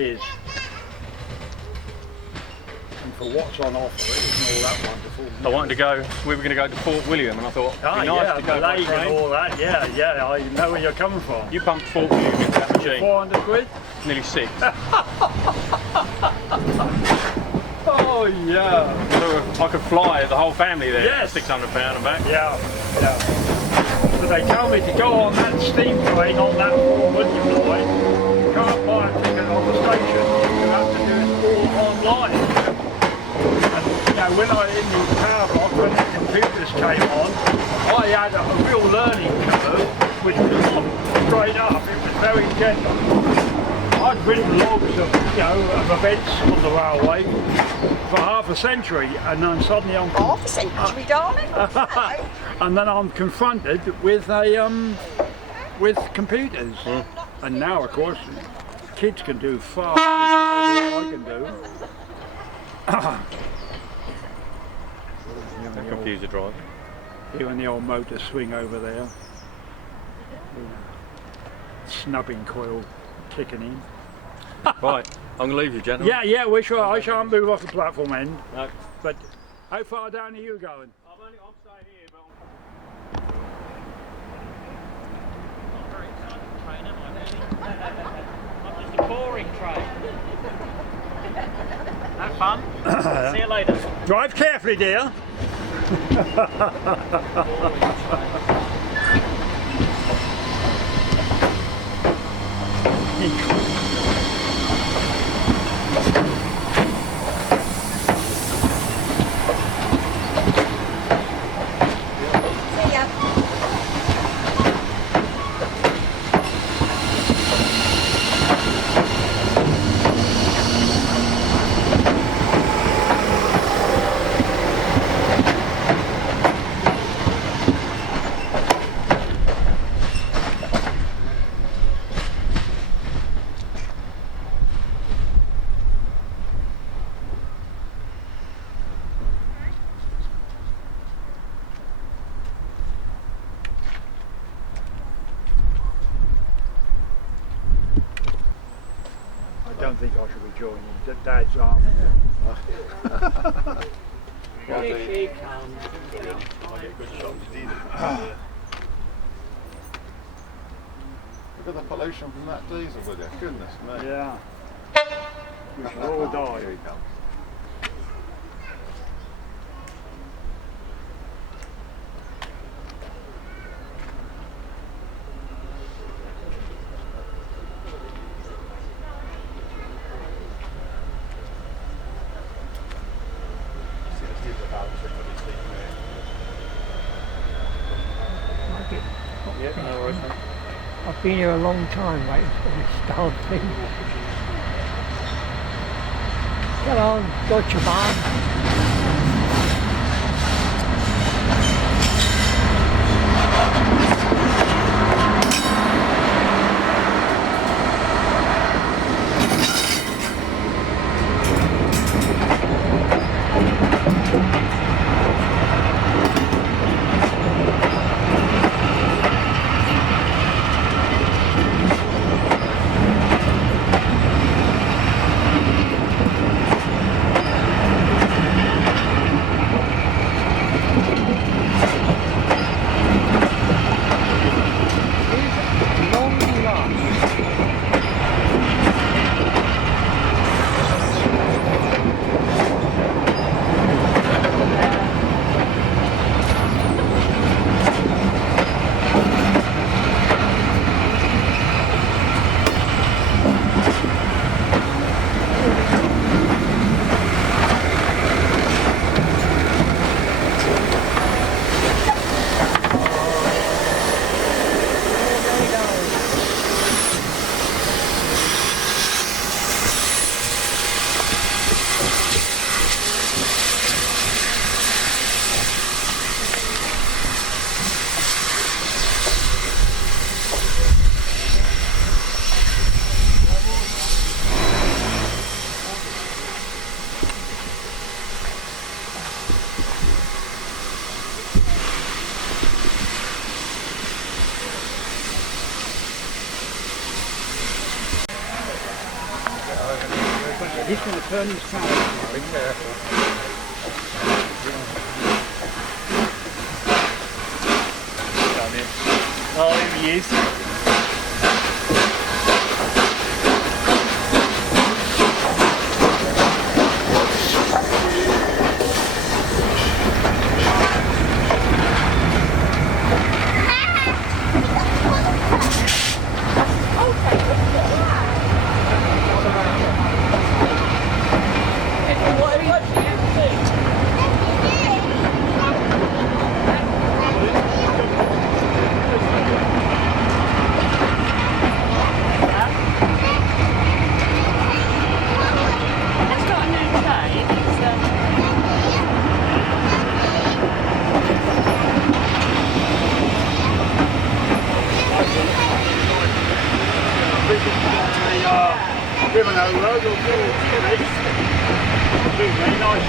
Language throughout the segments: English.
is. And for what's on offer, it isn't all that wonderful. I wanted to go, we were going to go to Fort William, and I thought, it'd be nice to go by Lake and train. all that, yeah, I know where you're coming from. You pumped Fort William into that machine. 400 quid? Nearly 6. Oh, yeah. So I could fly the whole family there, Yes. £600 and back. Yeah. So they tell me to go on that steam train on that Fort William line. You can't buy a ticket on the station. You have to do it all online. And when I in the power block, when the computers came on, I had a real learning curve, which was not straight up. It was very gentle. I'd written logs of, of events on the railway for half a century, and then suddenly I'm Half a century, darling. and then I'm confronted with with computers. And now, of course, kids can do far more than I can do. The computer drive. Even the old motor swing over there. Snubbing coil kicking in. Right, I'm going to leave you, gentlemen. Yeah, we shall. I shan't move off the platform end. No. But how far down are you going? I'm staying here, but Not very exciting train, am I really? I'm just a boring train. Have fun. See you later. Drive carefully, dear. See ya. I don't think I should be joining Dad's army. Here she comes. Look at the pollution from that diesel with it. Goodness me. Yeah. We should all die. Here he comes. yeah, no worries, mate. I've been here a long time waiting for this darn thing. Get on, Deutsche Bahn. He's going to turn his camera. Be careful. Oh, here he is. Given a load of really nice.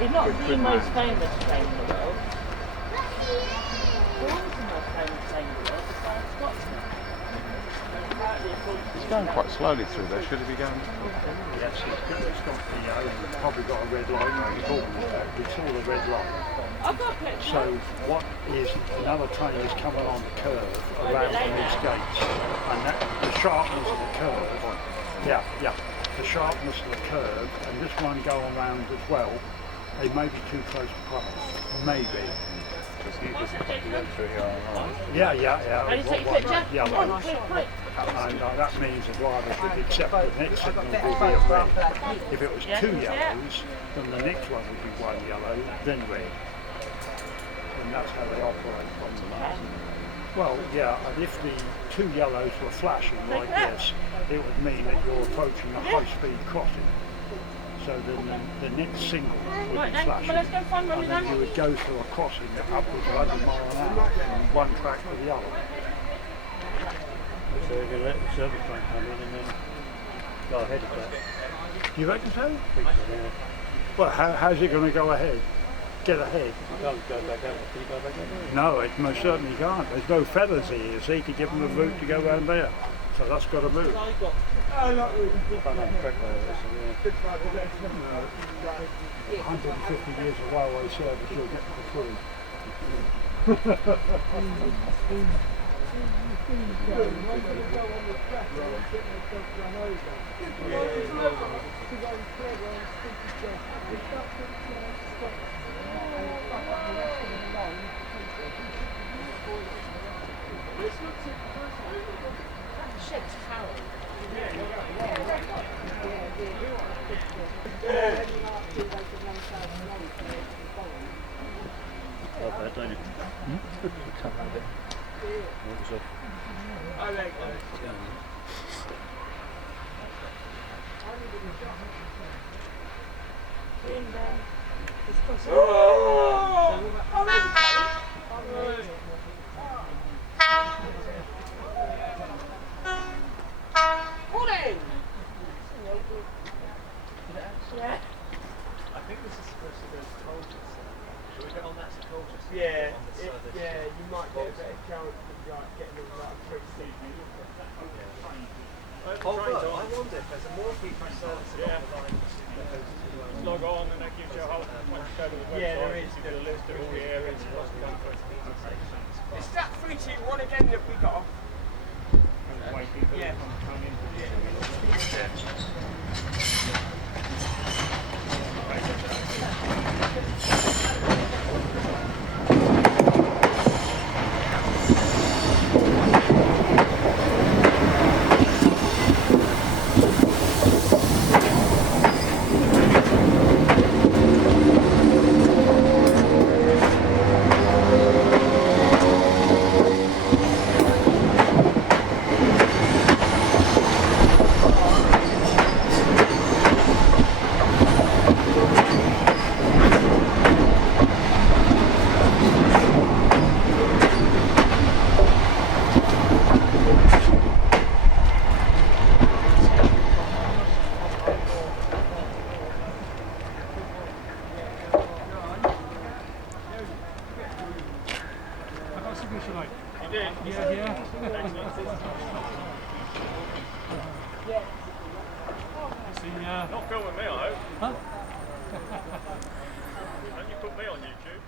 He's not the most famous train in the world. It's going quite slowly through there. Should it be going? Yes, it's got probably got a red light. We saw the red light. So what is another train is coming on the curve around from these gates, and that, the sharpness of the curve. The sharpness of the curve, and this one going round as well. They may be too close to cross. Maybe. Yeah. And that means the driver should accept the next signal will be a red. If it was two yellows, then the next one would be one yellow, then red. And that's how they operate from the last. Well, yeah, and if the two yellows were flashing like this, it would mean that you're approaching a high-speed crossing. So then the next signal would be flashing, and then you would go through a crossing at upwards of 100 miles an hour from one track to the other. So they're going to let the service train come in and then go ahead of that. Do you reckon so? I think so, yeah. Well, how's it going to go ahead? Get ahead? You can't go back out. Can you go back out? No, it most certainly can't. There's no feathers here, you see, to give them a route to go around there. So that's got to move. 150 years of railway service, you'll get for free. I think this is supposed to go to Colchester. Should we get on that to Colchester? Yeah, you might get a better chance of getting all that pretty Although, I wonder if there's a more people service along the line that goes to Log on and that gives you a whole once you go to the website. Yeah, there is. You get a list of all the areas you want to go for. Is that 321 again that we got? Yeah. exhibition, mate. You did? Yeah, yeah. See, Not filming me, I hope. huh? Don't you put me on YouTube?